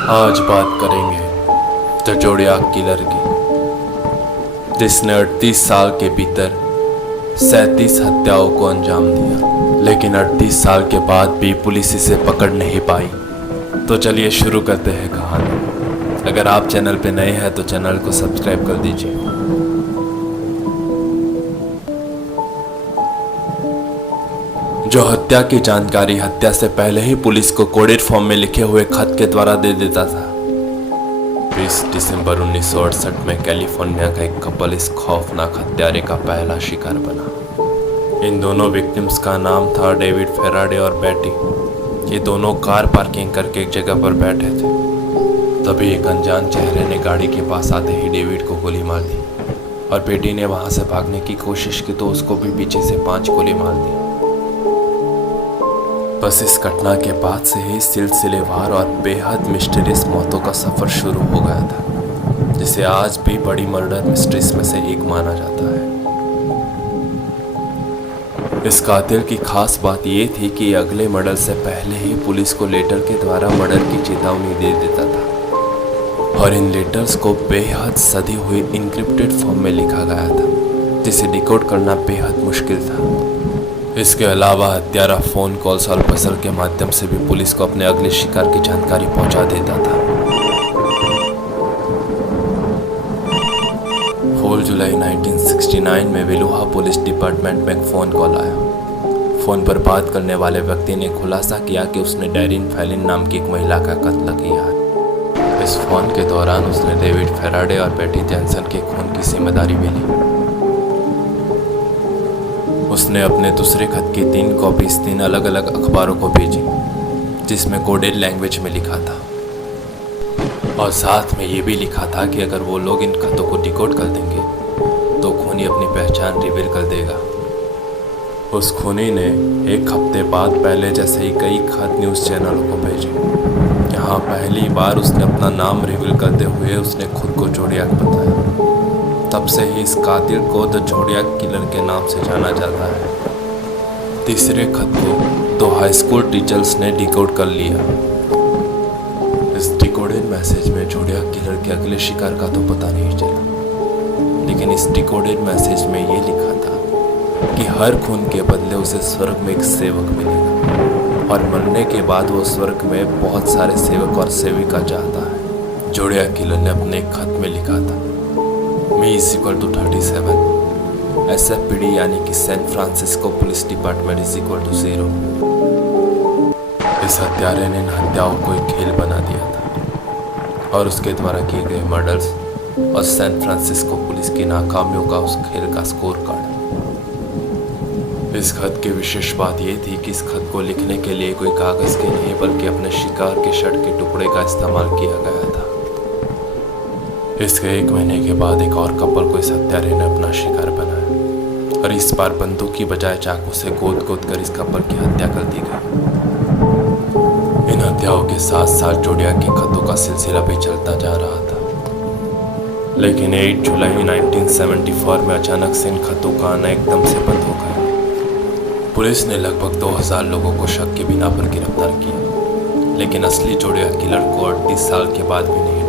आज बात करेंगे जजोड़ियाक किलर की, जिसने 38 साल के भीतर 37 हत्याओं को अंजाम दिया, लेकिन 38 साल के बाद भी पुलिस इसे पकड़ नहीं पाई। तो चलिए शुरू करते हैं कहानी। अगर आप चैनल पे नए हैं तो चैनल को सब्सक्राइब कर दीजिए। जो हत्या की जानकारी हत्या से पहले ही पुलिस को कोडेड फॉर्म में लिखे हुए खत के द्वारा दे देता था। 20 दिसंबर 1968 में कैलिफोर्निया का एक कपल इस खौफनाक हत्यारे का पहला शिकार बना। इन दोनों विक्टिम्स का नाम था डेविड फेराडे और बेटी। ये दोनों कार पार्किंग करके एक जगह पर बैठे थे। तभी एक अनजान चेहरे ने गाड़ी के पास आते ही डेविड को गोली मार दी और बेटी ने वहां से भागने की कोशिश की तो उसको भी पीछे से 5 गोली मार दी। बस इस घटना के बाद से ही सिलसिलेवार और बेहद मिस्टीरियस मौतों का सफर शुरू हो गया था, जिसे आज भी बड़ी मर्डर मिस्ट्रीज में से एक माना जाता है। इस कातिल की खास बात ये थी कि अगले मर्डर से पहले ही पुलिस को लेटर के द्वारा मर्डर की चेतावनी दे देता था और इन लेटर्स को बेहद सदी हुई इनक्रिप्टेड फॉर्म में लिखा गया था, जिसे डिकोड करना बेहद मुश्किल था। इसके अलावा हत्यारा फ़ोन कॉल्स और पजल के माध्यम से भी पुलिस को अपने अगले शिकार की जानकारी पहुंचा देता था। 4 जुलाई 1969 में विलुहा पुलिस डिपार्टमेंट में एक फ़ोन कॉल आया। फ़ोन पर बात करने वाले व्यक्ति ने खुलासा किया कि उसने डैरिन फैलिन नाम की एक महिला का कत्ल किया है। इस फ़ोन के दौरान उसने डेविड फेराडे और बेटी जैनसन के खून की जिम्मेदारी भी ली। उसने अपने दूसरे खत की 3 कॉपीज 3 अलग अलग अखबारों को भेजी, जिसमें कोडेड लैंग्वेज में लिखा था और साथ में ये भी लिखा था कि अगर वो लोग इन खतों को डिकोड कर देंगे तो खूनी अपनी पहचान रिवील कर देगा। उस खूनी ने एक हफ्ते बाद पहले जैसे ही कई खत न्यूज़ चैनलों को भेजे। यहाँ पहली बार उसने अपना नाम रिवील करते हुए उसने खुद को जोड़ियाक बताया। तब से ही इस कातिल को द जोड़ियाक किलर के नाम से जाना जाता है। तीसरे खत को 2 हाई स्कूल टीचर्स ने डिकोड कर लिया। इस डिकोडेड मैसेज में जोड़ियाक किलर के अगले शिकार का तो पता नहीं चला, लेकिन इस डिकोडेड मैसेज में ये लिखा था कि हर खून के बदले उसे स्वर्ग में एक सेवक मिलेगा और मरने के बाद वो स्वर्ग में बहुत सारे सेवक और सेविका चाहता है। जोड़ियाक किलर ने अपने खत में लिखा था मी = 37, SFPD यानी कि सैन फ्रांसिस्को पुलिस डिपार्टमेंट = 0। इस हत्यारे ने इन हत्याओं को एक खेल बना दिया था और उसके द्वारा किए गए मर्डर्स और सैन फ्रांसिस्को पुलिस की नाकामियों का उस खेल का स्कोर कार्ड। इस खत की विशेष बात यह थी कि इस खत को लिखने के लिए कोई कागज़ के नहीं बल्कि अपने शिकार के शर्ट के टुकड़े का इस्तेमाल किया गया था। इसके 1 महीने के बाद एक और कपल को इस हत्यारे ने अपना शिकार बनाया और इस बार बंदूक की बजाय चाकू से गोद गोद कर इस कपल की हत्या कर दी गई। इन हत्याओं के साथ साथ जोड़ियाक के खतों का सिलसिला भी चलता जा रहा था, लेकिन 8 जुलाई 1974 में अचानक से इन खतों का आना एकदम से बंद हो गया। पुलिस ने लगभग 2000 लोगों को शक के बिना पर गिरफ्तार किया, लेकिन असली जोड़ियाक किलर को 38 साल के बाद भी नहीं